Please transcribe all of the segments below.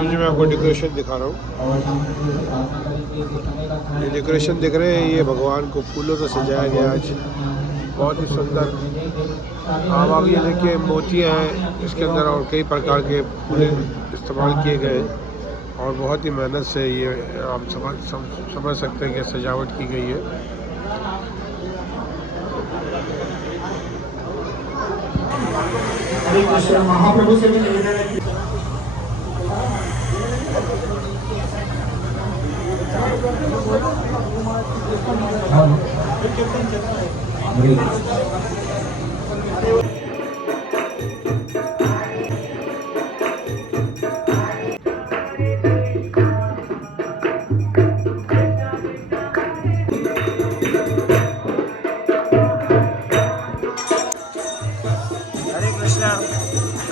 जी मैं आपको डेकोरेशन दिखा रहा हूँ। ये डेकोरेशन दिख रहे हैं, ये भगवान को फूलों से सजाया गया आज, बहुत ही सुंदर। अब ये देखिए मोतियाँ हैं इसके अंदर और कई प्रकार के फूल इस्तेमाल किए गए हैं और बहुत ही मेहनत से ये आप समझ सकते हैं कि सजावट की गई है। हरे कृष्ण। महाप्रभु से भी निवेदन है कि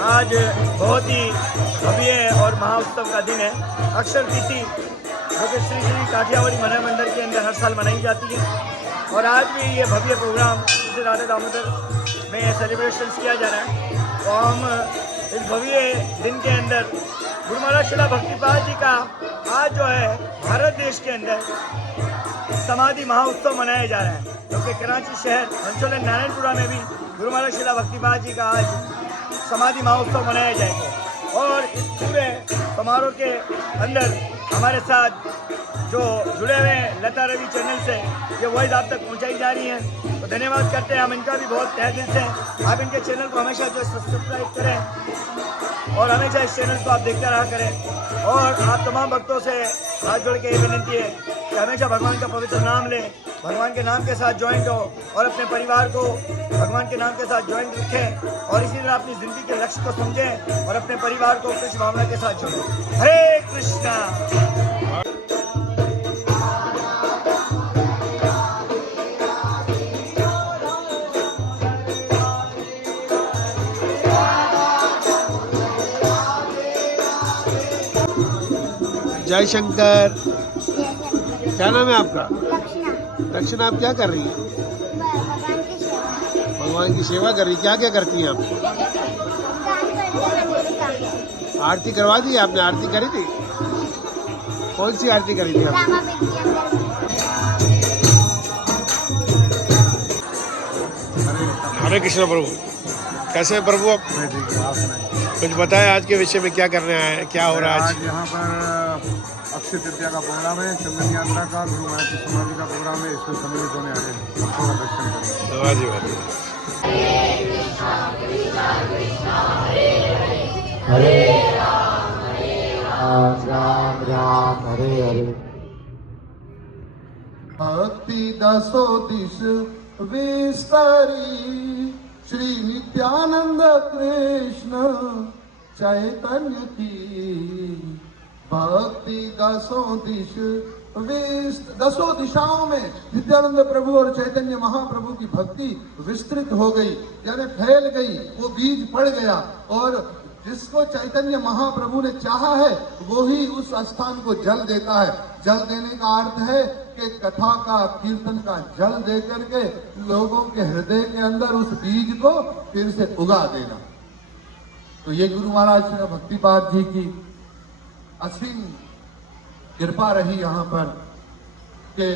आज बहुत ही भव्य और महाउत्सव का दिन है। अक्षर तिथि जो कि श्री श्री काठियावाड़ी मनय मंदिर के अंदर हर साल मनाई जाती है और आज भी ये भव्य प्रोग्राम श्री राधा दामोदर में सेलिब्रेशन किया जा रहा है। तो हम इस भव्य दिन के अंदर गुरु महाराज श्रीला भक्तिपाद जी का आज जो है भारत देश के अंदर समाधि महाउत्सव मनाया जा रहा है, क्योंकि कराची शहर अंचल नारायणपुरा में भी गुरु महाराज श्रीला भक्तिपाद जी का आज समाधि महोत्सव मनाया जाएगा। और इस पूरे समारोह के अंदर हमारे साथ जो जुड़े हुए हैं लता रवि चैनल से ये वॉइस आप तक पहुंचाई जा रही है, तो धन्यवाद करते हैं हम इनका भी बहुत तहे दिल से। आप इनके चैनल को हमेशा जो सब्सक्राइब करें और हमेशा इस चैनल को आप देखते रहा करें। और आप तमाम भक्तों से हाथ जोड़ के ये विनती है कि हमेशा भगवान का पवित्र नाम लें, भगवान के नाम के साथ ज्वाइंट हो और अपने परिवार को भगवान के नाम के साथ ज्वाइंट रखें और इसी तरह अपनी ज़िंदगी के लक्ष्य को समझें और अपने परिवार को कृष्ण भावना के साथ जोड़ें। हरे कृष्णा। जय शंकर। क्या नाम है आपका? दक्षिणा। आप क्या कर रही हैं? भगवान की सेवा कर रही। क्या क्या करती हैं आप? आरती करवा दी आपने? आरती करी थी? कौन सी आरती करी थी आपने? हरे कृष्ण प्रभु। कैसे हैं प्रभु आप? कुछ बताएं आज के विषय में, क्या कर रहे हैं, क्या हो रहा है आज? यहाँ पर अक्षय तृतीया का प्रोग्राम है, चंदन यात्रा का, गुरु महाराज की समाधि का प्रोग्राम है। इसमें सम्मिलित होने आए हैं, सबका दर्शन करें। वाह जी वाह। हरे राम राम हरे हरे। भक्ति दसो दिश विस्तरी, श्री नित्यानंद कृष्ण चैतन्य की। भक्ति दसों दिशाओं में नित्यानंद प्रभु और चैतन्य महाप्रभु की भक्ति विस्तृत हो गई, यानी फैल गई, वो बीज पड़ गया। और जिसको चैतन्य महाप्रभु ने चाहा है वो ही उस स्थान को जल देता है। जल देने का अर्थ है कि कथा का, कीर्तन का जल दे करके लोगों के हृदय के अंदर उस बीज को फिर से उगा देना। तो ये गुरु महाराज श्री भक्तिपाद जी की असीम कृपा रही यहाँ पर कि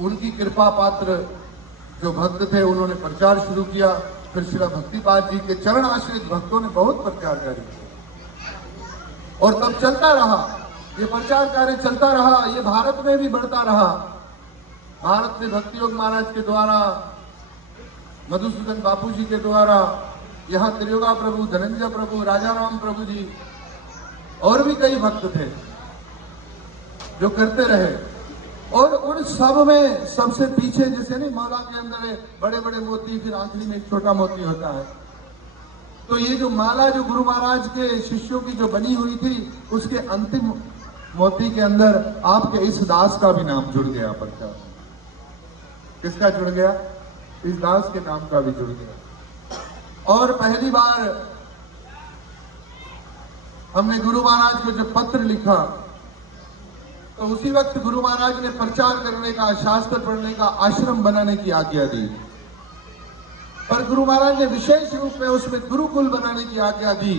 उनकी कृपा पात्र जो भक्त थे उन्होंने प्रचार शुरू किया। फिर श्री भक्तिपाद जी के चरण आश्रित भक्तों ने बहुत प्रचार जारी किया और तब चलता रहा, ये प्रचार कार्य चलता रहा, ये भारत में भी बढ़ता रहा। भारत में भक्ति योग महाराज के द्वारा, मधुसूदन बापू जी के द्वारा, यहाँ त्रियोगा प्रभु, धनंजय प्रभु, राजा राम प्रभु जी और भी कई भक्त थे जो करते रहे। और उन सब में सबसे पीछे, जैसे नहीं माला के अंदर बड़े बड़े मोती, फिर आखिरी में एक छोटा मोती होता है, तो ये जो माला जो गुरु महाराज के शिष्यों की जो बनी हुई थी, उसके अंतिम मोती के अंदर आपके इस दास का भी नाम जुड़ गया। प्रचार किसका जुड़ गया? इस दास के नाम का भी जुड़ गया। और पहली बार हमने गुरु महाराज को जब पत्र लिखा तो उसी वक्त गुरु महाराज ने प्रचार करने का, शास्त्र पढ़ने का आश्रम बनाने की आज्ञा दी। पर गुरु महाराज ने विशेष रूप में उसमें गुरुकुल बनाने की आज्ञा दी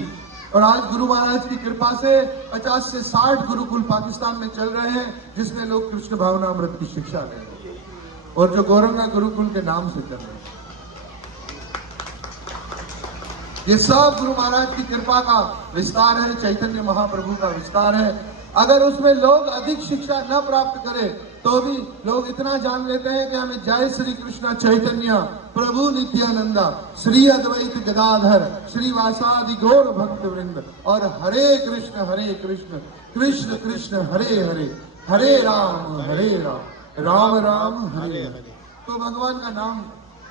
और आज गुरु महाराज की कृपा से 50 से 60 गुरुकुल पाकिस्तान में चल रहे हैं, जिसमें लोग कृष्ण भावनामृत की शिक्षा ले रहे हैं, और जो गौरंगा गुरुकुल के नाम से चल रहे हैं। ये सब गुरु महाराज की कृपा का विस्तार है, चैतन्य महाप्रभु का विस्तार है। अगर उसमें लोग अधिक शिक्षा न प्राप्त करें तो भी लोग इतना जान लेते हैं कि हमें जय श्री कृष्ण चैतन्य प्रभु नित्यानंदा श्री अद्वैत गदाधर श्रीवासादि गौर भक्त वृंद और हरे कृष्ण कृष्ण कृष्ण हरे हरे, हरे राम राम राम हरे हरे। तो भगवान का नाम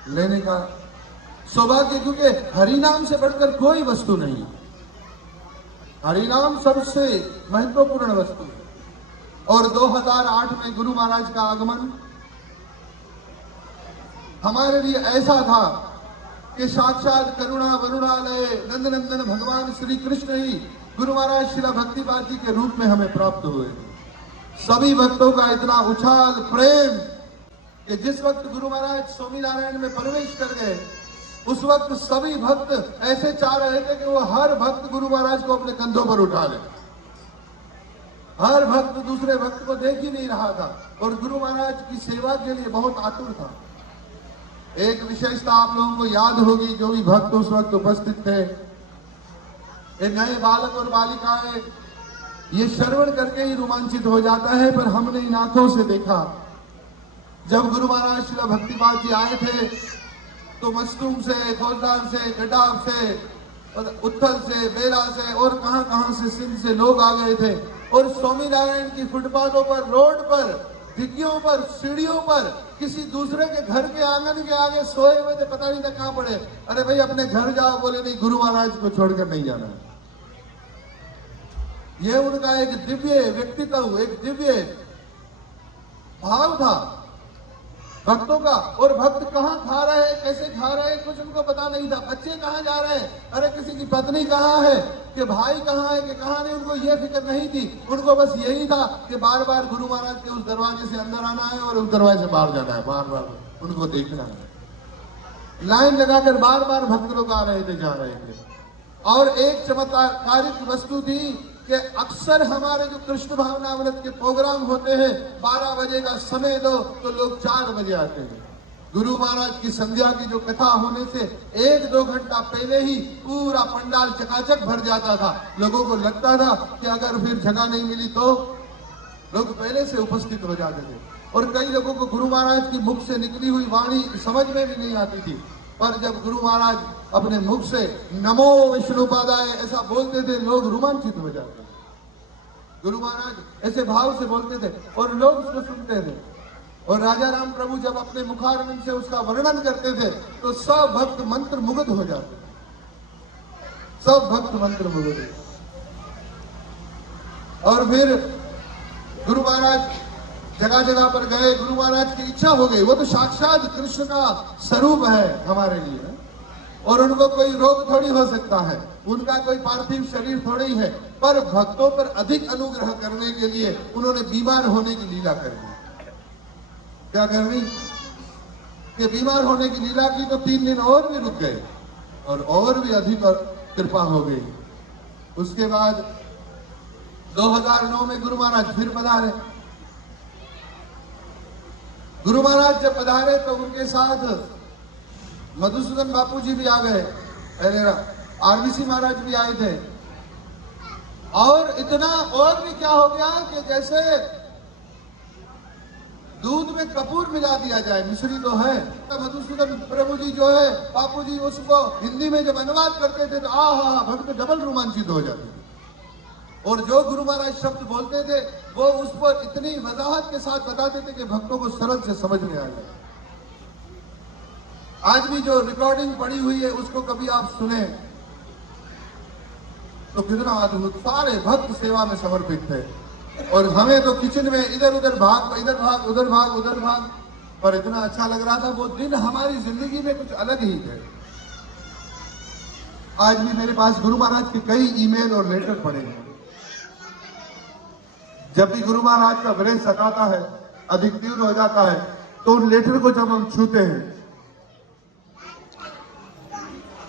लेने का सौभाग्य, क्योंकि हरि नाम से बढ़कर कोई वस्तु नहीं। हरि नाम सबसे महत्वपूर्ण वस्तु है। और 2008 में गुरु महाराज का आगमन हमारे लिए ऐसा था कि साक्षात करुणा वरुणालय नंदनंदन भगवान श्री कृष्ण ही गुरु महाराज शिला भक्तिपाद जी के रूप में हमें प्राप्त हुए। सभी भक्तों का इतना उछाल प्रेम कि जिस वक्त गुरु महाराज स्वामी नारायण में प्रवेश कर गए, उस वक्त सभी भक्त ऐसे चाह रहे थे कि वो हर भक्त गुरु महाराज को अपने कंधों पर उठा ले। हर भक्त दूसरे भक्त को देख ही नहीं रहा था और गुरु महाराज की सेवा के लिए बहुत आतुर था। एक विशेषता आप लोगों को याद होगी, जो भी भक्त उस वक्त उपस्थित थे, ये नए बालक और बालिकाएं ये श्रवण करके ही रोमांचित हो जाता है, पर हमने इन आंखों से देखा जब गुरु महाराज शिला भक्तिपाद जी आए थे तो मस्तूम से, फौजदार से, गड्डाफ से, उत्थल से, बेला से और कहां से सिंध से लोग आ गए थे और स्वामी नारायण की फुटपाथों पर, रोड पर, डिग्गियों पर, सीढ़ियों पर, किसी दूसरे के घर के आंगन के आगे सोए हुए थे, पता नहीं था कहां पड़े। अरे भाई अपने घर जाओ, बोले नहीं गुरु महाराज को छोड़कर नहीं जाना। ये उनका एक दिव्य व्यक्तित्व, एक दिव्य भाव था भक्तों का। और भक्त कहाँ खा रहे हैं, कैसे खा रहे हैं, कुछ उनको पता नहीं था। बच्चे कहाँ जा रहे हैं, अरे किसी की पत्नी कहाँ है, कि भाई कहाँ है, कि कहाँ नहीं, उनको ये फिक्र नहीं थी। उनको बस यही था कि बार बार गुरु महाराज के उस दरवाजे से अंदर आना है और उस दरवाजे से बाहर जाना है, बार बार उनको देखना है। लाइन लगाकर बार बार भक्त लोग आ रहे थे, जा रहे थे। और एक चमत्कारिक वस्तु थी कि अक्सर हमारे जो कृष्ण भावनामृत के प्रोग्राम होते हैं, 12 बजे का समय दो तो लोग 4 बजे आते हैं। गुरु महाराज की संध्या की जो कथा होने से 1-2 घंटा पहले ही पूरा पंडाल चकाचक भर जाता था। लोगों को लगता था कि अगर फिर जगह नहीं मिली तो लोग पहले से उपस्थित हो जाते थे। और कई लोगों को गुरु महाराज की मुख से निकली हुई वाणी समझ में भी नहीं आती थी, पर जब गुरु महाराज अपने मुख से नमो विष्णुपादाय ऐसा बोलते थे, लोग रोमांचित हो जाते थे। गुरु महाराज ऐसे भाव से बोलते थे और लोग उसको सुनते थे। और राजा राम प्रभु जब अपने मुखारविंद से उसका वर्णन करते थे तो सब भक्त मंत्र मुग्ध हो जाते, सब भक्त मंत्र मुग्ध। और फिर गुरु महाराज जगह जगह पर गए, गुरु महाराज की इच्छा हो गई। वो तो साक्षात कृष्ण का स्वरूप है हमारे लिए, और उनको कोई रोग थोड़ी हो सकता है, उनका कोई पार्थिव शरीर थोड़ी है, पर भक्तों पर अधिक अनुग्रह करने के लिए उन्होंने बीमार होने की लीला कर दी। क्या करनी कि बीमार होने की लीला की तो 3 दिन और भी रुक गए और भी अधिक कृपा हो गई। उसके बाद 2009 में गुरु महाराज फिर पधारे। गुरु महाराज जब पधारे तो उनके साथ मधुसूदन बापू जी भी आ गए, आरबीसी महाराज भी आए थे। और इतना और भी क्या हो गया कि जैसे दूध में कपूर मिला दिया जाए, मिश्री तो है। मधुसूदन प्रभु जी जो है, बापू जी उसको हिंदी में जब अनुवाद करते थे तो आहा भक्त डबल रोमांचित हो जाते थे। और जो गुरु महाराज शब्द बोलते थे वो उस पर इतनी वजाहत के साथ बताते थे कि भक्तों को सरल से समझ में आ जाए। आज भी जो रिकॉर्डिंग पड़ी हुई है उसको कभी आप सुने तो कितना अद्भुत, सारे भक्त सेवा में समर्पित थे। और हमें तो किचन में इधर उधर भाग, इधर भाग, उधर भाग, उधर भाग, पर इतना अच्छा लग रहा था। वो दिन हमारी जिंदगी में कुछ अलग ही थे। आज भी मेरे पास गुरु महाराज के कई ईमेल और लेटर पड़े हैं। जब भी गुरु महाराज का विरह सताता है, अधिक तीव्र हो जाता है, तो उन लेटर को जब हम छूते हैं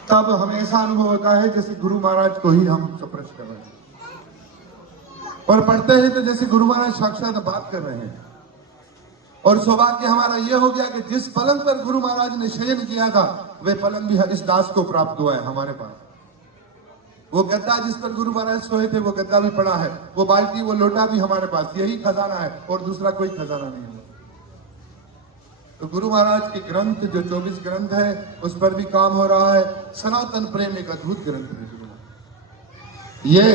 तब हमें ऐसा अनुभव होता है जैसे गुरु महाराज को ही हम स्पर्श कर रहे हैं, और पढ़ते हैं तो जैसे गुरु महाराज साक्षात बात कर रहे हैं। और सौभाग्य हमारा यह हो गया कि जिस पलंग पर गुरु महाराज ने शयन किया था वह पलंग भी इस दास को प्राप्त हुआ है हमारे पास। वो गद्दा जिस पर गुरु महाराज सोए थे वो गद्दा भी पड़ा है, वो बाल्टी वो लोटा भी हमारे पास। यही खजाना है और दूसरा कोई खजाना नहीं है। तो गुरु महाराज के ग्रंथ जो 24 ग्रंथ है उस पर भी काम हो रहा है। सनातन प्रेम एक अद्भुत ग्रंथ है। ये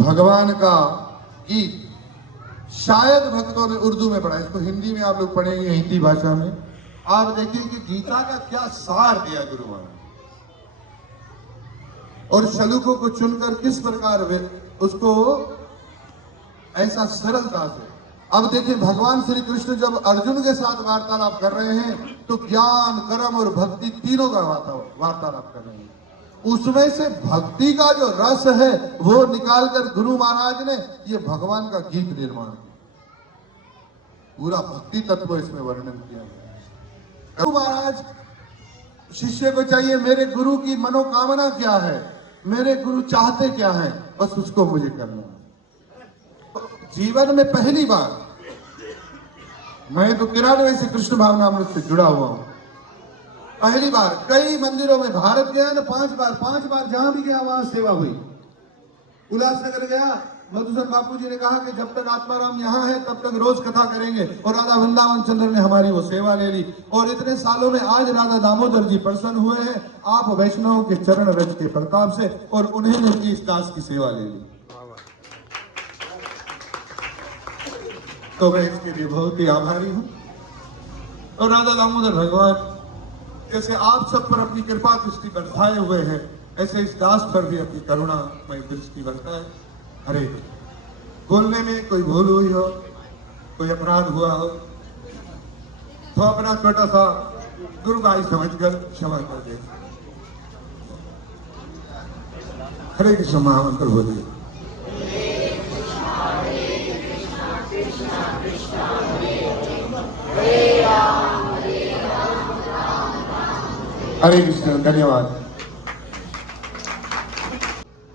भगवान का गीत शायद भक्तों ने उर्दू में पढ़ा, इसको हिंदी में आप लोग पढ़ेंगे, हिंदी भाषा में। आप देखिए कि गीता का क्या सार दिया गुरु महाराज, और श्लोकों को चुनकर किस प्रकार वे उसको ऐसा सरलता से। अब देखिए भगवान श्री कृष्ण जब अर्जुन के साथ वार्तालाप कर रहे हैं तो ज्ञान, कर्म और भक्ति तीनों का वार्तालाप कर रहे हैं। उसमें से भक्ति का जो रस है वो निकालकर गुरु महाराज ने ये भगवान का गीत निर्माण किया। पूरा भक्ति तत्व इसमें वर्णन किया गया। गुरु महाराज शिष्य को चाहिए मेरे गुरु की मनोकामना क्या है, मेरे गुरु चाहते क्या है, बस उसको मुझे करना है। जीवन में पहली बार मैं तो 93 से कृष्ण भावनामृत से जुड़ा हुआ हूं। पहली बार कई मंदिरों में भारत गया ना, 5 बार जहां भी गया वहां सेवा हुई। उल्लासनगर गया, मधुसूदन बापू जी ने कहा कि जब तक आत्माराम यहाँ है तब तक रोज कथा करेंगे, और राधा वृंदावन चंद्र ने हमारी वो सेवा ले ली। और इतने सालों में आज राधा दामोदर जी प्रसन्न हुए हैं आप वैष्णवों के चरण रज के प्रताप से, और उन्होंने भी इस दास की सेवा ले ली। तो मैं इसके लिए बहुत ही आभारी हूं। और राधा दामोदर भगवान जैसे आप सब पर अपनी कृपा दृष्टि बरसाए हुए हैं, ऐसे इस दास पर भी अपनी करुणामय दृष्टि बरसाए। हरे बोलने में कोई भूल हुई हो, कोई अपराध हुआ हो तो अपना छोटा सा गुरु भाई समझकर क्षमा कर दे। हरे कृष्ण महामंत्र बोलिए। हरे कृष्ण। धन्यवाद।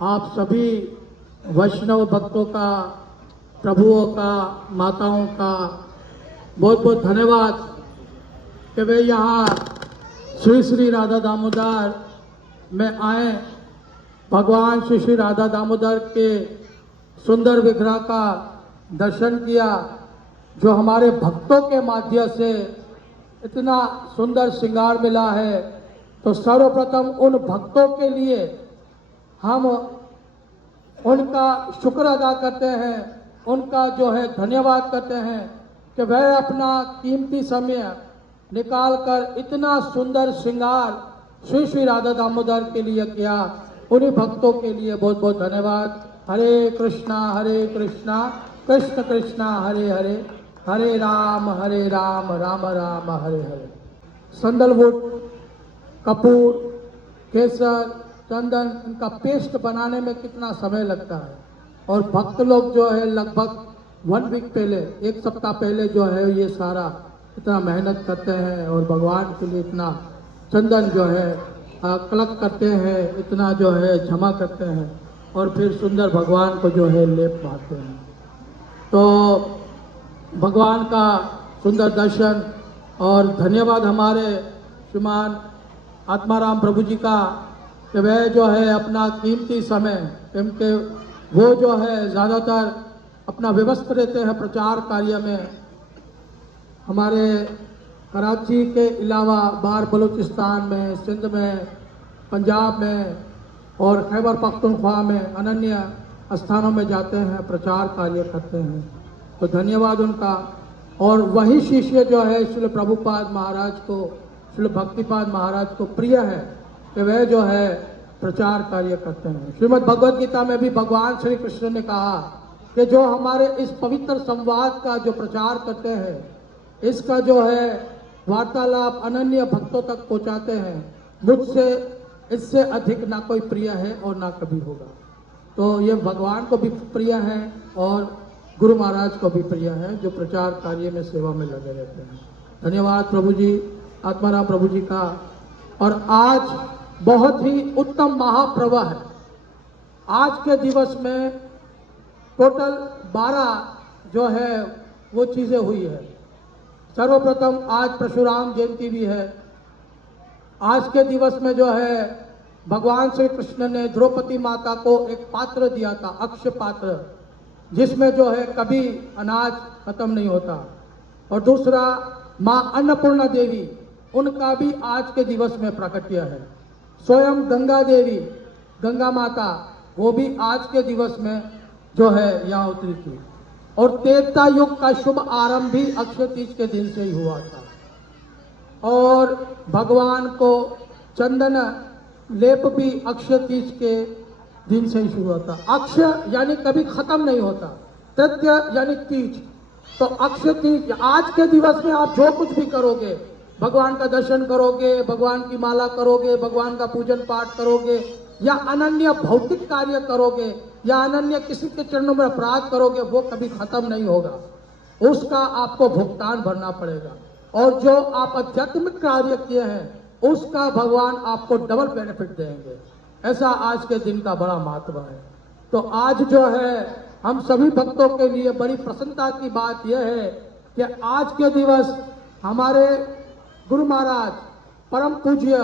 आप सभी वैष्णव भक्तों का, प्रभुओं का, माताओं का बहुत बहुत धन्यवाद कि वे यहाँ श्री श्री राधा दामोदर में आए। भगवान श्री श्री राधा दामोदर के सुंदर विग्रह का दर्शन किया, जो हमारे भक्तों के माध्यम से इतना सुंदर श्रृंगार मिला है। तो सर्वप्रथम उन भक्तों के लिए हम उनका शुक्र अदा करते हैं, उनका जो है धन्यवाद करते हैं कि वह अपना कीमती समय निकालकर इतना सुंदर श्रृंगार श्री श्री राधा दामोदर के लिए किया। उन्हीं भक्तों के लिए बहुत बहुत धन्यवाद। हरे कृष्णा कृष्ण कृष्णा हरे हरे, हरे राम राम राम हरे हरे। संदलवुड, कपूर, केसर, चंदन, इनका पेस्ट बनाने में कितना समय लगता है, और भक्त लोग जो है लगभग 1 वीक पहले, 1 सप्ताह पहले जो है ये सारा इतना मेहनत करते हैं, और भगवान के लिए इतना चंदन जो है कलक करते हैं, इतना जो है जमा करते हैं, और फिर सुंदर भगवान को जो है लेप मारते हैं। तो भगवान का सुंदर दर्शन, और धन्यवाद हमारे श्रीमान आत्माराम प्रभु जी का कि वह जो है अपना कीमती समय, क्योंकि वो जो है ज़्यादातर अपना व्यस्त रहते हैं प्रचार कार्य में। हमारे कराची के अलावा बाहर बलूचिस्तान में, सिंध में, पंजाब में और खैबर पख्तूनख्वा में अनन्य स्थानों में जाते हैं, प्रचार कार्य करते हैं। तो धन्यवाद उनका। और वही शिष्य जो है श्रील प्रभुपाद महाराज को, श्रील भक्तिपाद महाराज को प्रिय है कि वह जो है प्रचार कार्य करते हैं। श्रीमद् भगवद गीता में भी भगवान श्री कृष्ण ने कहा कि जो हमारे इस पवित्र संवाद का जो प्रचार करते हैं, इसका जो है वार्तालाप अनन्य भक्तों तक पहुंचाते हैं, मुझसे इससे अधिक ना कोई प्रिय है और ना कभी होगा। तो ये भगवान को भी प्रिय है और गुरु महाराज को भी प्रिय है, जो प्रचार कार्य में सेवा में लगे रहते हैं। धन्यवाद प्रभु जी, आत्माराम प्रभु जी का। और आज बहुत ही उत्तम महापर्व है। आज के दिवस में टोटल 12 जो है वो चीजें हुई है। सर्वप्रथम आज परशुराम जयंती भी है। आज के दिवस में जो है भगवान श्री कृष्ण ने द्रौपदी माता को एक पात्र दिया था, अक्षय पात्र, जिसमें जो है कभी अनाज खत्म नहीं होता। और दूसरा माँ अन्नपूर्णा देवी, उनका भी आज के दिवस में प्राकट्य है। स्वयं गंगा देवी, गंगा माता, वो भी आज के दिवस में जो है यहाँ उतरी थी। और त्रेता युग का शुभ आरंभ भी अक्षय तीज के दिन से ही हुआ था। और भगवान को चंदन लेप भी अक्षय तीज के दिन से ही शुरू होता। अक्षय यानी कभी खत्म नहीं होता, तृतीय यानी तीज। तो अक्षय तीज, आज के दिवस में आप जो कुछ भी करोगे, भगवान का दर्शन करोगे, भगवान की माला करोगे, भगवान का पूजन पाठ करोगे, या अनन्य भौतिक कार्य करोगे, या अनन्य किसी के चरणों में अपराध करोगे, वो कभी खत्म नहीं होगा। उसका आपको भुगतान भरना पड़ेगा। और जो आप आध्यात्मिक कार्य किए हैं उसका भगवान आपको डबल बेनिफिट देंगे। ऐसा आज के दिन का बड़ा महत्व है। तो आज जो है हम सभी भक्तों के लिए बड़ी प्रसन्नता की बात यह है कि आज के दिवस हमारे गुरु महाराज परम पूज्य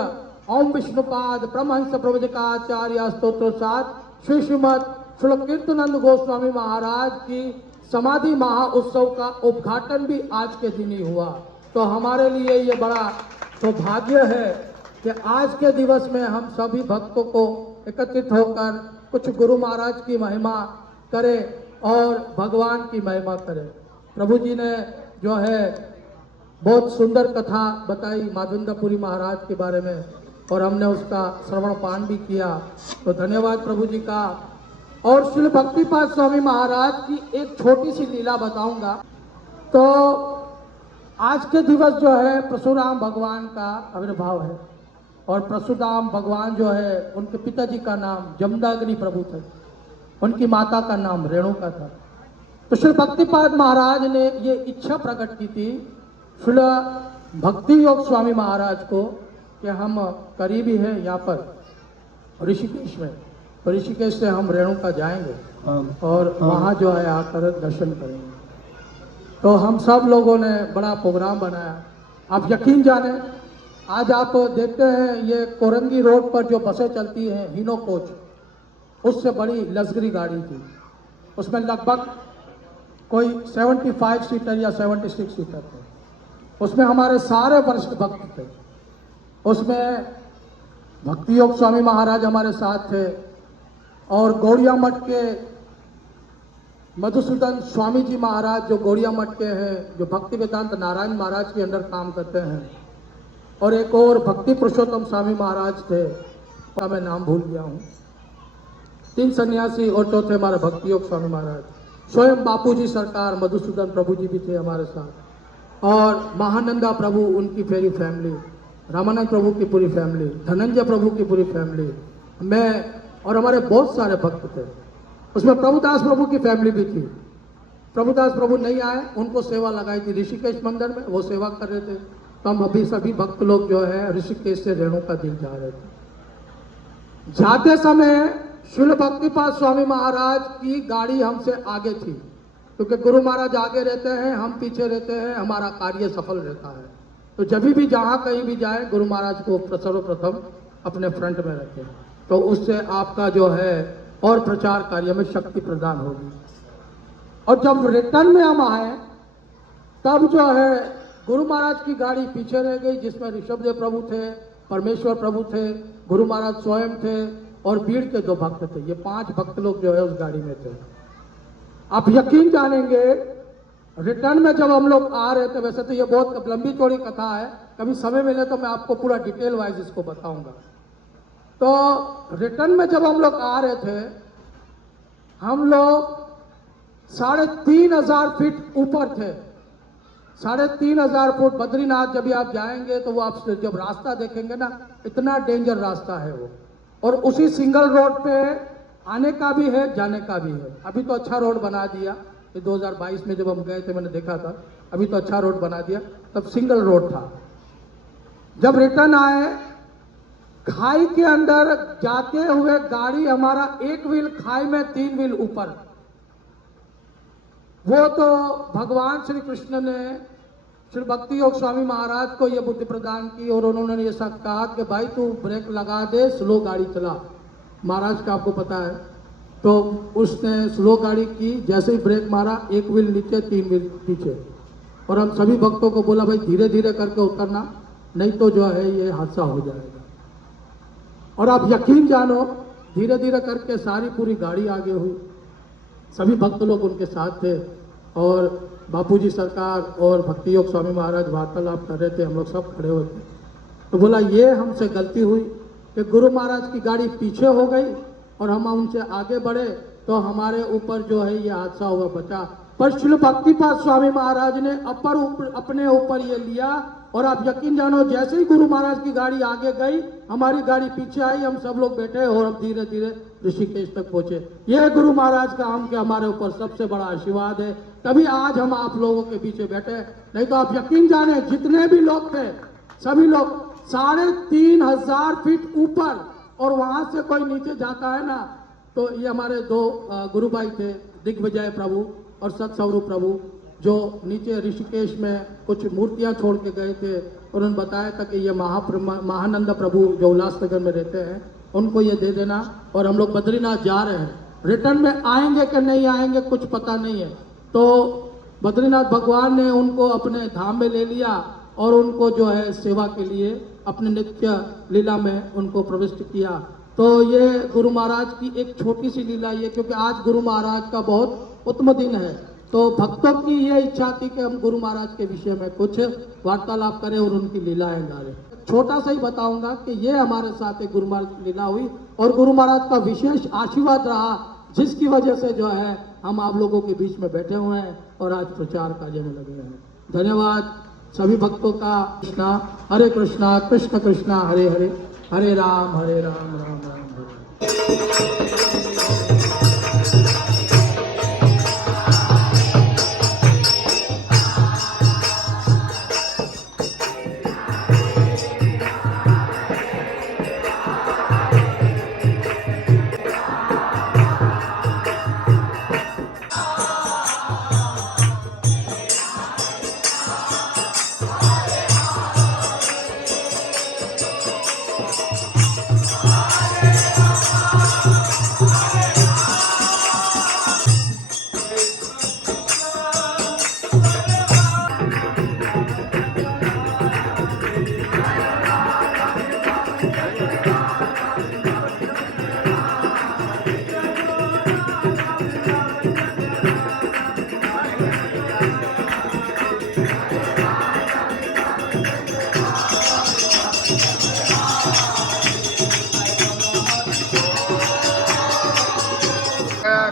ओम विष्णुपाद परमहंस प्रवचकाचार्य स्तोत्रोसाद श्री श्रीमद शुल्क कीर्तनंद गोस्वामी महाराज की समाधि महाउत्सव का उद्घाटन भी आज के दिन ही हुआ। तो हमारे लिए ये बड़ा सौभाग्य है कि आज के दिवस में हम सभी भक्तों को एकत्रित होकर कुछ गुरु महाराज की महिमा करें और भगवान की महिमा करें। प्रभु जी ने जो है बहुत सुंदर कथा बताई माधवेंद्रपुरी महाराज के बारे में, और हमने उसका श्रवण पान भी किया। तो धन्यवाद प्रभु जी का। और श्री भक्तिपाद स्वामी महाराज की एक छोटी सी लीला बताऊंगा। तो आज के दिवस जो है परशुराम भगवान का आविर्भाव है। और परशुराम भगवान जो है, उनके पिताजी का नाम जमदाग्नि प्रभु थे, उनकी माता का नाम रेणुका था। तो श्री भक्तिपाद महाराज ने ये इच्छा प्रकट की थी श्री भक्ति योग स्वामी महाराज को कि हम करीबी हैं यहाँ पर ऋषिकेश में, तो ऋषिकेश से हम रेणुका जाएंगे और वहाँ जो है आकर दर्शन करेंगे। तो हम सब लोगों ने बड़ा प्रोग्राम बनाया। आप यकीन जाने, आज आप देखते हैं ये कोरंगी रोड पर जो बसें चलती हैं हीनो कोच, उससे बड़ी लग्जरी गाड़ी थी। उसमें लगभग कोई 75 सीटर या 76 सीटर थे। उसमें हमारे सारे वरिष्ठ भक्त थे। उसमें भक्ति योग स्वामी महाराज हमारे साथ थे, और गौड़िया मठ के मधुसूदन स्वामी जी महाराज जो गौड़िया मठ के हैं, जो भक्ति वेदांत नारायण महाराज के अंदर काम करते हैं, और एक और भक्ति पुरुषोत्तम स्वामी महाराज थे, का मैं नाम भूल गया हूँ। 3 सन्यासी और चौथे हमारे भक्ति योग स्वामी महाराज, स्वयं बापू जी सरकार मधुसूदन प्रभु जी भी थे हमारे साथ, और महानंदा प्रभु उनकी पूरी फैमिली, रामानंद प्रभु की पूरी फैमिली, धनंजय प्रभु की पूरी फैमिली, मैं और हमारे बहुत सारे भक्त थे। उसमें प्रभुदास प्रभु की फैमिली भी थी। प्रभुदास प्रभु नहीं आए, उनको सेवा लगाई थी ऋषिकेश मंदिर में, वो सेवा कर रहे थे। तो हम अभी सभी भक्त लोग जो है ऋषिकेश से रेणुका दिल जा रहे थे। जाते समय श्रील भक्तिपाद स्वामी महाराज की गाड़ी हमसे आगे थी, क्योंकि गुरु महाराज आगे रहते हैं, हम पीछे रहते हैं, हमारा कार्य सफल रहता है। तो जब भी जहाँ कहीं भी जाए गुरु महाराज को सर्वप्रथम अपने फ्रंट में रखें, तो उससे आपका जो है और प्रचार कार्य में शक्ति प्रदान होगी। और जब रिटर्न में हम आए तब जो है गुरु महाराज की गाड़ी पीछे रह गई, जिसमें ऋषभदेव प्रभु थे, परमेश्वर प्रभु थे, गुरु महाराज स्वयं थे, और भीड़ के 2 भक्त थे। ये 5 भक्त लोग जो है उस गाड़ी में थे। आप यकीन जानेंगे, रिटर्न में जब हम लोग आ रहे थे, वैसे तो ये बहुत लंबी चौड़ी कथा है, कभी समय मिले तो मैं आपको पूरा डिटेल वाइज इसको बताऊंगा। तो रिटर्न में जब हम लोग आ रहे थे, हम लोग 3,500 फीट ऊपर थे। 3,500 फुट बद्रीनाथ जब भी आप जाएंगे तो वो आप जब रास्ता देखेंगे ना, इतना डेंजर रास्ता है वो। और उसी सिंगल रोड पे आने का भी है, जाने का भी है। अभी तो अच्छा रोड बना दिया, ये 2022 में जब हम गए थे मैंने देखा था, अभी तो अच्छा रोड बना दिया, तब सिंगल रोड था। जब रिटर्न आए खाई के अंदर जाते हुए गाड़ी हमारा एक व्हील खाई में 3 व्हील ऊपर। वो तो भगवान श्री कृष्ण ने श्री भक्ति योग स्वामी महाराज को ये बुद्धि प्रदान की और उन्होंने ये सब कहा कि भाई तू ब्रेक लगा दे, स्लो गाड़ी चला। महाराज का आपको पता है, तो उसने स्लो गाड़ी की, जैसे ही ब्रेक मारा 1 व्हील नीचे 3 व्हील पीछे। और हम सभी भक्तों को बोला भाई धीरे धीरे करके उतरना, नहीं तो जो है ये हादसा हो जाएगा। और आप यकीन जानो धीरे धीरे करके सारी पूरी गाड़ी आगे हुई। सभी भक्त लोग उनके साथ थे और बापूजी सरकार और भक्ति योग स्वामी महाराज वार्तालाप कर रहे थे, हम लोग सब खड़े हुए थे। तो बोला ये हमसे गलती हुई कि गुरु महाराज की गाड़ी पीछे हो गई और हम उनसे आगे बढ़े तो हमारे ऊपर जो है ये हादसा हुआ बचा। पर श्री भक्तिपाद स्वामी महाराज ने अपने ऊपर ये लिया और आप यकीन जानो जैसे ही गुरु महाराज की गाड़ी आगे गई हमारी गाड़ी पीछे आई, हम सब लोग बैठे और हम धीरे धीरे ऋषिकेश तक पहुंचे। यह गुरु महाराज का हम के हमारे ऊपर सबसे बड़ा आशीर्वाद है, तभी आज हम आप लोगों के पीछे बैठे। नहीं तो आप यकीन जाने जितने भी लोग थे सभी लोग 3500 फीट ऊपर, और वहां से कोई नीचे जाता है ना, तो ये हमारे 2 गुरु भाई थे, दिग्विजय प्रभु और सत्स्वरूप प्रभु, जो नीचे ऋषिकेश में कुछ मूर्तियां छोड़ के गए थे। उन्होंने बताया था कि ये महानंद प्रभु जो उल्लासनगर में रहते हैं उनको ये दे देना। और हम लोग बद्रीनाथ जा रहे हैं, रिटर्न में आएंगे कि नहीं आएंगे कुछ पता नहीं है। तो बद्रीनाथ भगवान ने उनको अपने धाम में ले लिया और उनको जो है सेवा के लिए अपने नित्य लीला में उनको प्रविष्ट किया। तो ये गुरु महाराज की एक छोटी सी लीला ये, क्योंकि आज गुरु महाराज का बहुत उत्तम दिन है, तो भक्तों की ये इच्छा थी कि हम गुरु महाराज के विषय में कुछ वार्तालाप करें और उनकी लीलाएं गाएं। छोटा सा ही बताऊंगा कि ये हमारे साथ एक गुरु महाराज की लीला हुई और गुरु महाराज का विशेष आशीर्वाद रहा, जिसकी वजह से जो है हम आप लोगों के बीच में बैठे हुए हैं और आज प्रचार कार्य में लगे हैं। धन्यवाद सभी भक्तों का। कृष्णा कृष्ण कृष्णा हरे हरे, हरे राम राम राम हरे।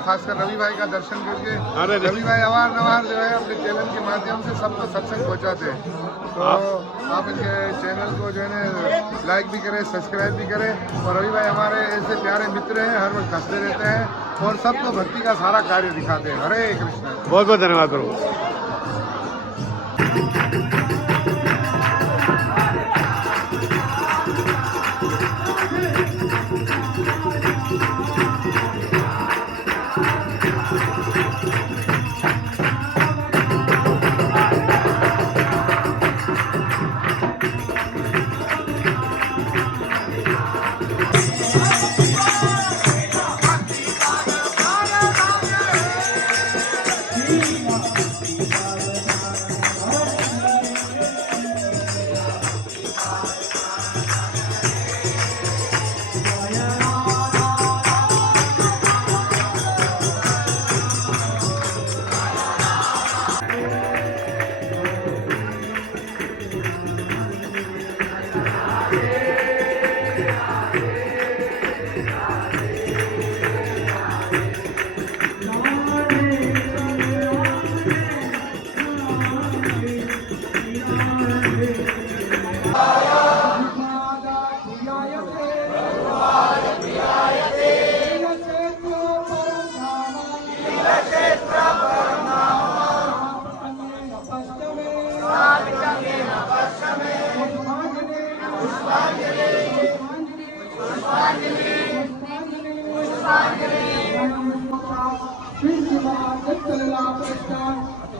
खासकर रवि भाई का दर्शन करके। रवि भाई अवार जो है अपने चैनल के माध्यम से सबको सत्संग पहुंचाते हैं, तो आप इनके चैनल को जो है ना लाइक भी करें, सब्सक्राइब भी करें। और रवि भाई हमारे ऐसे प्यारे मित्र हैं, हर वक्त हंसते रहते हैं और सबको भक्ति का सारा कार्य दिखाते हैं। हरे कृष्ण। बहुत बहुत धन्यवाद प्रभु।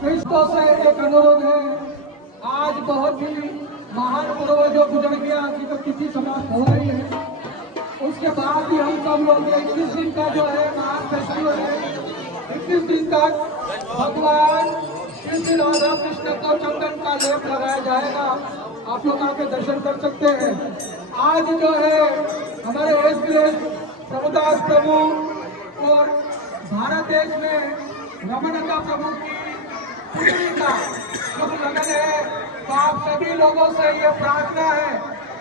क्रिस्तों से एक अनुरोध है। आज बहुत ही महान पूर्वजों गुजर गया कि तो तिथि समाप्त हो रही है। उसके बाद भी हम सब लोग 21 दिन का जो है महान फेस्टिवल है, 21 दिन तक भगवान श्री राधा कृष्ण को चंदन का लेप लगाया जाएगा। आप लोग आके दर्शन कर सकते हैं। आज जो है हमारे एस प्रभुदास प्रभु और भारत देश में रमनता प्रभु की पुत्री का शुभ लगन है। तो आप सभी लोगों से ये प्रार्थना है,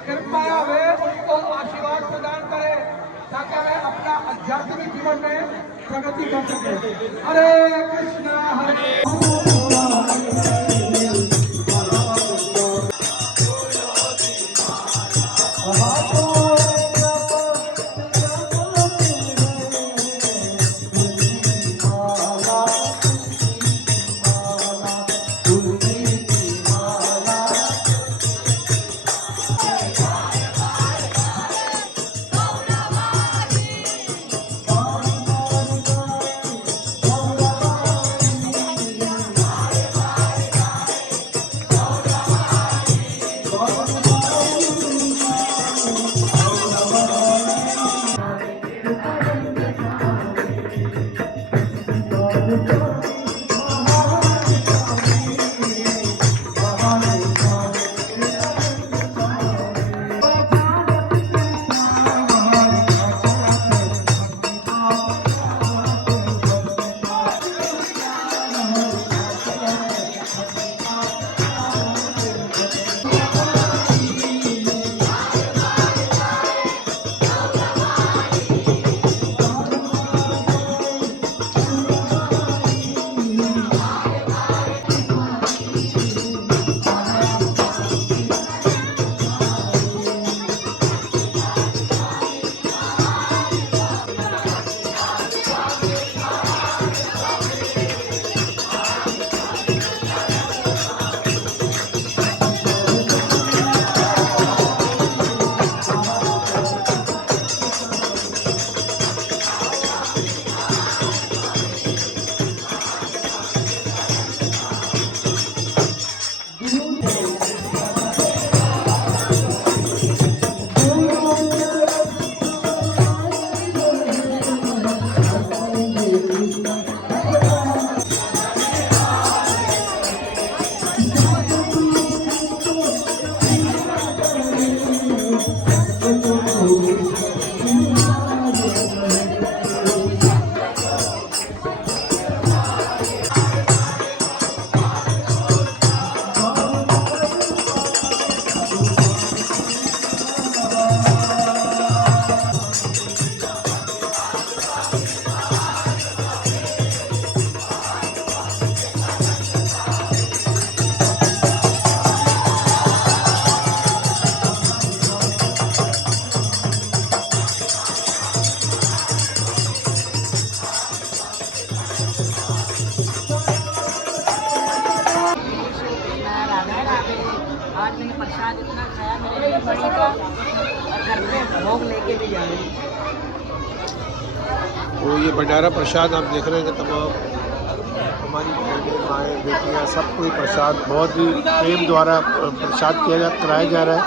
कृपया वे उनको आशीर्वाद प्रदान करें ताकि वे अपना आध्यात्मिक जीवन में प्रगति कर सके। हरे कृष्णा हरे आज मैंने प्रसाद इतना खाया मेरे लिए बड़ी का, और घर पे भोग लेके भी जा रही। तो ये भंडारा प्रसाद आप देख रहे हैं कि तमाम हमारी बहनें माएँ बेटियाँ सबको ये प्रसाद बहुत ही प्रेम द्वारा प्रसाद कराया जा रहा है।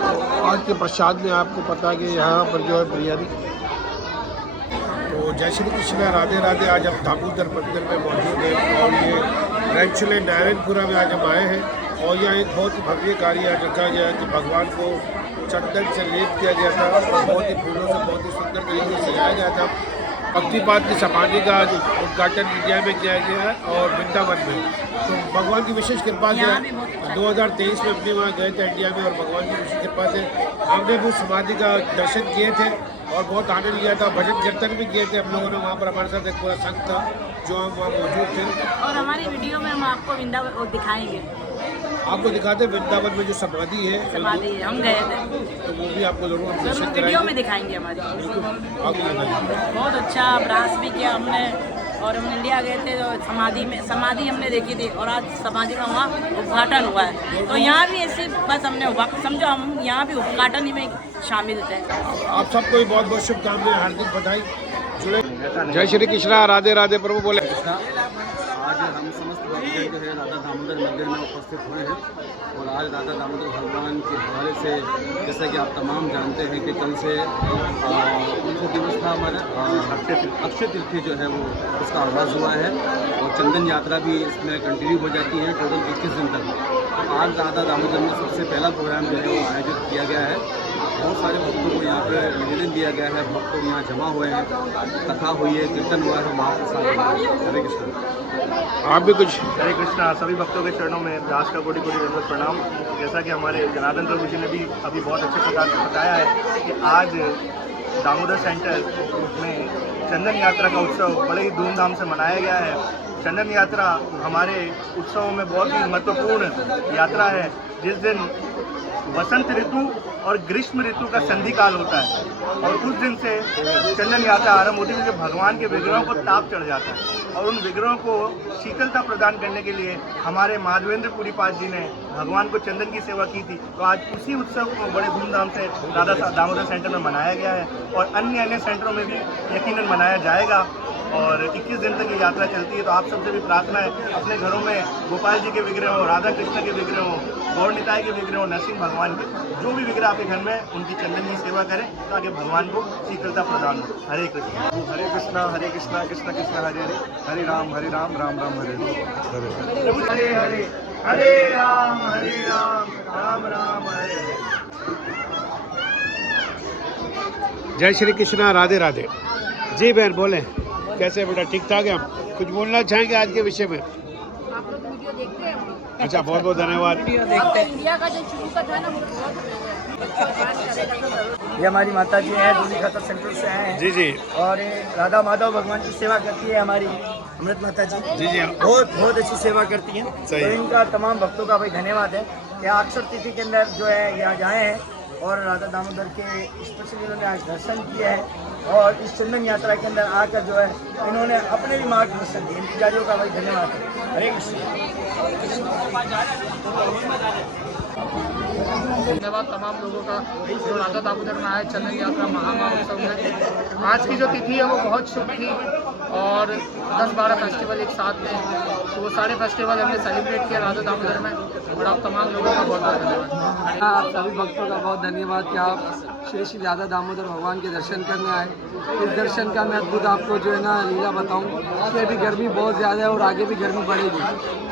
तो आज के प्रसाद में आपको पता है कि यहाँ पर जो है बिरयानी। तो जय श्री कृष्ण, राधे राधे। आज हम दामोदर मंदिर में मौजूद हैं और ये रेंचले नारायणपुरा में आज हम आए हैं और यहाँ एक बहुत ही भव्य कार्य आज रखा गया है कि भगवान को चंदन से लेप किया गया था और बहुत ही फूलों से बहुत ही सुंदर तरीके से सजाया गया था। भक्तिपात की समाधि का आज उद्घाटन इंडिया में किया गया है और वृंदावन में। तो भगवान की विशेष कृपा से 2023 में अपने वहाँ गए थे इंडिया में और भगवान की विशेष कृपा से हमने भी समाधि का दर्शन किए थे और बहुत आनंद लिया था। भजन कीर्तन भी किए थे हम लोगों ने वहाँ पर। हमारे साथ एक पूरा संघ था जो हम वहाँ मौजूद थे और हमारी वीडियो में हम आपको वृंदावन दिखाएंगे, आपको दिखाते हैं वृंदावन में जो समाधि है हम गए थे तो वो भी आपको जरूर दर्शन वीडियो कराएंगे। में दिखाएंगे हमारी। आपको बताइए। बहुत अच्छा अभ्यास भी किया हमने और हम इंडिया गए थे तो समाधि हमने देखी थी और आज समाधि का वहाँ उद्घाटन हुआ है। तो यहाँ भी ऐसे बस हमने समझो हम यहाँ भी उद्घाटन ही में शामिल थे। आप सबको भी बहुत बहुत शुभकामनाएं, हार्दिक बधाई। जुड़े। जय श्री कृष्णा, राधे राधे प्रभु बोले। आज हम समस्त भक्तजन जो है राधा दामोदर मंदिर में उपस्थित हुए हैं और आज राधा दामोदर भगवान के हवाले से, जैसा कि आप तमाम जानते हैं कि कल से कौन सा दिवस था हमारा, अक्षय तृतीया जो है वो उसका आगाज़ हुआ है और चंदन यात्रा भी इसमें कंटिन्यू हो जाती है टोटल 21 दिन तक। तो आज राधा दामोदर में सबसे पहला प्रोग्राम जो है वो आयोजित किया गया है। बहुत सारे भक्तों को यहाँ पे निवेदन दिया गया है, भक्त लोग यहाँ जमा हुए हैं, कथा हुई है, कीर्तन हुआ है, महाप्रसाद हुआ है। हरे कृष्ण। आप भी कुछ। हरे कृष्णा। सभी भक्तों के चरणों में दास का कोटि कोटि दंडवत प्रणाम। जैसा कि हमारे जनार्दन प्रभु जी ने भी अभी बहुत अच्छे प्रकार से बताया है कि आज दामोदर सेंटर में चंदन यात्रा का उत्सव बड़े ही धूमधाम से मनाया गया है। चंदन यात्रा हमारे उत्सवों में बहुत ही महत्वपूर्ण यात्रा है, जिस दिन वसंत ऋतु और ग्रीष्म ऋतु का संधि काल होता है और उस दिन से चंदन यात्रा आरंभ होती है, क्योंकि भगवान के विग्रहों को ताप चढ़ जाता है और उन विग्रहों को शीतलता प्रदान करने के लिए हमारे माधवेंद्र पुरी पाद जी ने भगवान को चंदन की सेवा की थी। तो आज उसी उत्सव को बड़े धूमधाम से राधा दामोदर सेंटर में मनाया गया है और अन्य सेंटरों में भी यकीनन मनाया जाएगा और 21 दिन तक ये यात्रा चलती है। तो आप सबसे भी प्रार्थना है, अपने घरों में गोपाल जी के विग्रह हो, राधा कृष्ण के विग्रह हो, गौर निताय के विग्रह हो, नरसिंह भगवान के, जो भी विग्रह आपके घर में, उनकी चंदन की सेवा करें ताकि भगवान को शीतलता प्रदान हो। हरे कृष्ण। हरे कृष्णा कृष्ण कृष्ण हरे हरे, हरे राम राम राम हरे हरे। हरे हरे, हरे राम राम राम हरे हरे। जय श्री कृष्णा, राधे राधे। जी बहन बोले, कैसे बेटा, ठीक ठाक है? आप कुछ बोलना चाहेंगे आज के विषय में? आप लोग वीडियो देखते हैं? अच्छा, बहुत बहुत धन्यवाद। इंडिया का जो शुरू का था ना, वो ये हमारी माता जी हैं, दूरी खतर सेंटर से आए हैं। जी जी। और ये राधा माधव भगवान की सेवा करती है हमारी अमृत माता जी। जी जी। बहुत अच्छी सेवा करती हैं। सही। तो इनका तमाम भक्तों का भाई धन्यवाद है कि अक्षर तिथि के अंदर जो है यहाँ आए हैं और राधा दामोदर के स्पेशली इन्होंने आज दर्शन किया है और इस चंदन यात्रा के अंदर आकर जो है इन्होंने अपने भी मार्गदर्शन दिए। इन पुजारियों का भाई धन्यवाद है। हरे कृष्ण। धन्यवाद तमाम लोगों का जो राधा दामोदर में आए चंदन यात्रा महामहोत्सव में। आज की जो तिथि है वो बहुत शुभ थी और 10-12 फेस्टिवल एक साथ में, तो वो सारे फेस्टिवल हमने सेलिब्रेट किया राधा दामोदर में और आप तमाम लोगों का बहुत बहुत धन्यवाद। आप सभी भक्तों का बहुत धन्यवाद कि आप श्री राधा दामोदर भगवान के दर्शन करने आए। इस दर्शन का मैं अद्भुत आपको जो है ना लीला बताऊं कि अभी गर्मी बहुत ज़्यादा है और आगे भी गर्मी बढ़ेगी,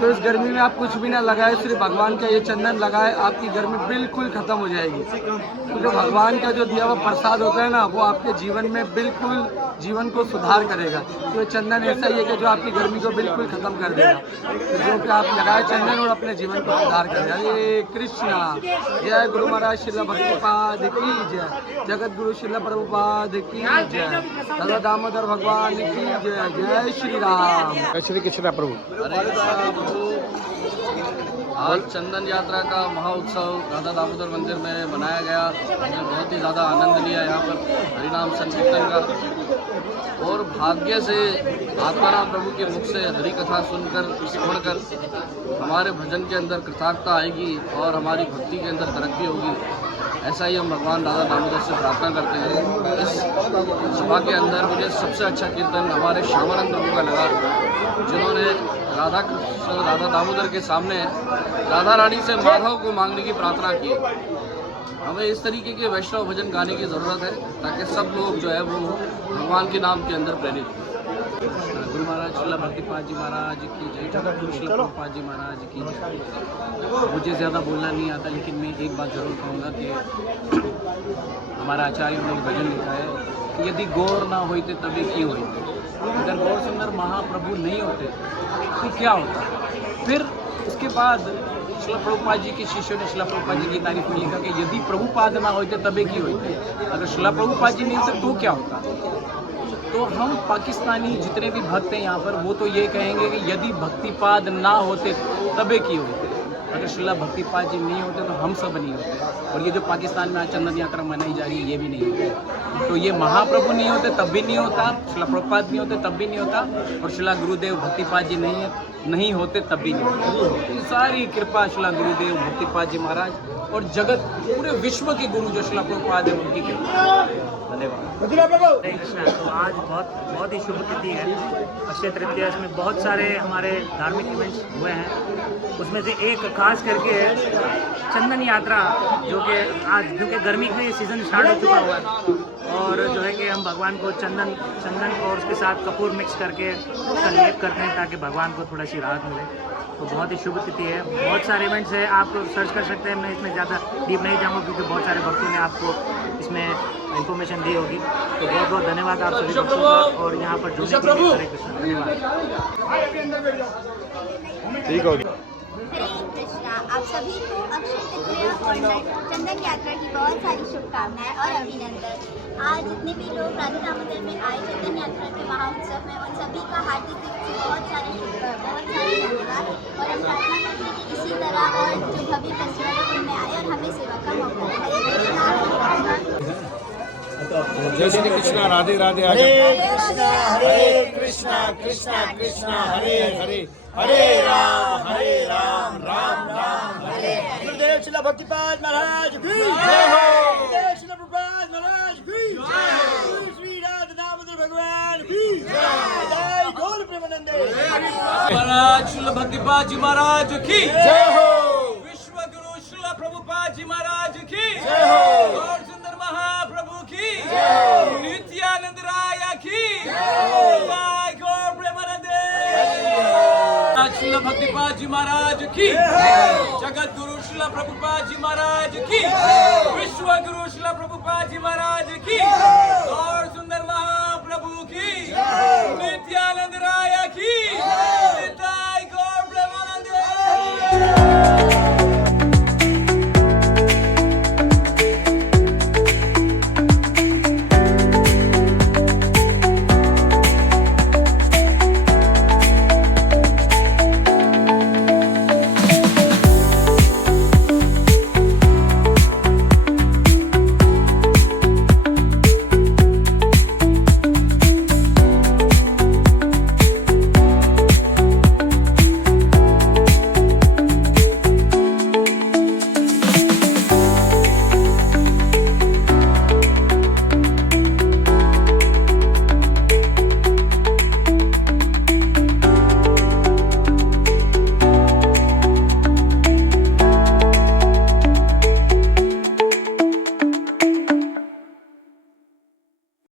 तो इस गर्मी में आप कुछ भी ना लगाए, सिर्फ भगवान का ये चंदन लगाए, आपकी गर्मी बिल्कुल ख़त्म हो जाएगी। क्योंकि भगवान का जो दिया हुआ प्रसाद होता है ना, वो आपके जीवन में बिल्कुल जीवन को सुधार करेगा। तो ये चंदन ऐसा ही है कि जो आपकी गर्मी को बिल्कुल ख़त्म कर देगा। तो जो कि आप लगाए चंदन और अपने जीवन को सुधार करेगा। हरे कृष्णा। जय गुरु महाराज श्रील भक्तिपाद की जय, जगत गुरु श्रील प्रभुपाद की जय, राधा दामोदर भगवान की जय। जय श्री राम। जय श्री कृष्णा प्रभु। हरे कृष्णा प्रभु। आज चंदन यात्रा का महोत्सव राधा दामोदर मंदिर में मनाया गया। हमने बहुत ही ज़्यादा आनंद लिया यहाँ पर हरिनाम संकीर्तन का और भाग्य से आत्माराम प्रभु के मुख से हरि कथा सुनकर सुनकर हमारे भजन के अंदर कृतार्थता आएगी और हमारी भक्ति के अंदर तरक्की होगी। ऐसा ही हम भगवान राधा दामोदर से प्रार्थना करते हैं। इस सभा के अंदर मुझे सबसे अच्छा कीर्तन हमारे श्यामानंद प्रभु का लगा, जिन्होंने राधा दामोदर के सामने राधा रानी से माधव को मांगने की प्रार्थना की। हमें इस तरीके के वैष्णव भजन गाने की ज़रूरत है ताकि सब लोग जो है वो भगवान के नाम के अंदर प्रेरित हों। गुरु महाराज श्रील भक्तिपाद जी महाराज की जय, जगत गुरु श्रील प्रभुपाद जी महाराज की जय। मुझे ज़्यादा बोलना नहीं आता, लेकिन मैं एक बात ज़रूर कहूँगा कि हमारा आचार्यों ने भजन लिखा है कि यदि गौर ना होते तभी क्यों होते। अगर गौर सुंदर महाप्रभु नहीं होते तो क्या होता। फिर उसके बाद श्रील प्रभुपाद जी के शिष्यों ने श्रील प्रभुपाद जी की तारीफ में लिखा कि यदि प्रभुपाद ना होते तभी क्यों होते। अगर श्रील प्रभुपाद जी नहीं होते तो क्या होता। तो हम पाकिस्तानी जितने भी भक्त हैं यहाँ पर, वो तो ये कहेंगे कि यदि भक्तिपाद ना होते तबे की होते। अगर श्रीला भक्तिपाद जी नहीं होते तो हम सब नहीं होते। और ये जो पाकिस्तान में आज चंदन यात्रा मनाई जा रही है, ये भी नहीं होते। तो ये महाप्रभु नहीं होते तब भी नहीं होता, श्रीला प्रभुपाद नहीं होते तब भी नहीं होता, और श्रीला गुरुदेव भक्तिपाद जी नहीं होते तब भी नहीं होते। तो सारी कृपा श्रीला गुरुदेव भक्तिपाद जी महाराज और जगत पूरे विश्व के गुरु जो श्रीला प्रभुपाद है उनकी कृपा। धन्यवाद। हरे कृष्णा। तो आज बहुत ही शुभ तिथि है, अक्षय तृतीया। इसमें बहुत सारे हमारे धार्मिक इवेंट्स हुए हैं, उसमें से एक खास करके चंदन यात्रा, जो कि आज क्योंकि गर्मी का सीज़न स्टार्ट हो चुका हुआ है, और जो है कि हम भगवान को चंदन और उसके साथ कपूर मिक्स करके उसका लेप करते हैं ताकि भगवान को थोड़ा सी राहत मिले। तो बहुत ही शुभ तिथि है, बहुत सारे इवेंट्स हैं, आप सर्च कर सकते हैं। मैं इसमें ज़्यादा डीप नहीं जाऊँगा क्योंकि बहुत सारे भक्तों ने आपको इसमें इन्फॉर्मेशन दी होगी। तो बहुत बहुत धन्यवाद आप सभी भक्तों का, और यहाँ पर जुड़ने के लिए हरे कृष्ण। धन्यवाद। ठीक हो हरे कृष्णा। आप सभी को अक्षय तृतीया और चंदन यात्रा की बहुत सारी शुभकामनाएं और अभिनंदन। आज जितने भी लोग राधा दामोदर में आए चंदन यात्रा के महाउत्सव में, उन सभी का हार्दिक दिल से बहुत सारे धन्यवाद। और हम प्रार्थना करते हैं कि इसी तरह और जो भव्य फेस्टिवल है उनमें आए और हमें सेवा का मौका मिले। हरे कृष्णा। जय श्री कृष्णा। राधे राधे। हरे कृष्णा कृष्णा कृष्णा हरे हरे, हरे राम राम राम हरे। गुरुदेव श्रीला भक्तिपाद महाराज की जय हो। गुरुदेव श्रीला प्रभुपाद महाराज की जय हो। श्री राधा दामोदर भगवान की जय। गौर प्रेमानंदे महाराज श्रीला भक्तिपाद जी महाराज की जय हो। विश्व गुरु श्रीला प्रभुपाद जी महाराज की जय हो। गौर सुंदर महाप्रभु की जय हो। नित्यानंद राय की जय हो। जय। गौर प्रेमानंदे श्रीला भक्तिपाद जी महाराज की जगत गुरु श्रीला प्रभुपाद जी महाराज की विश्व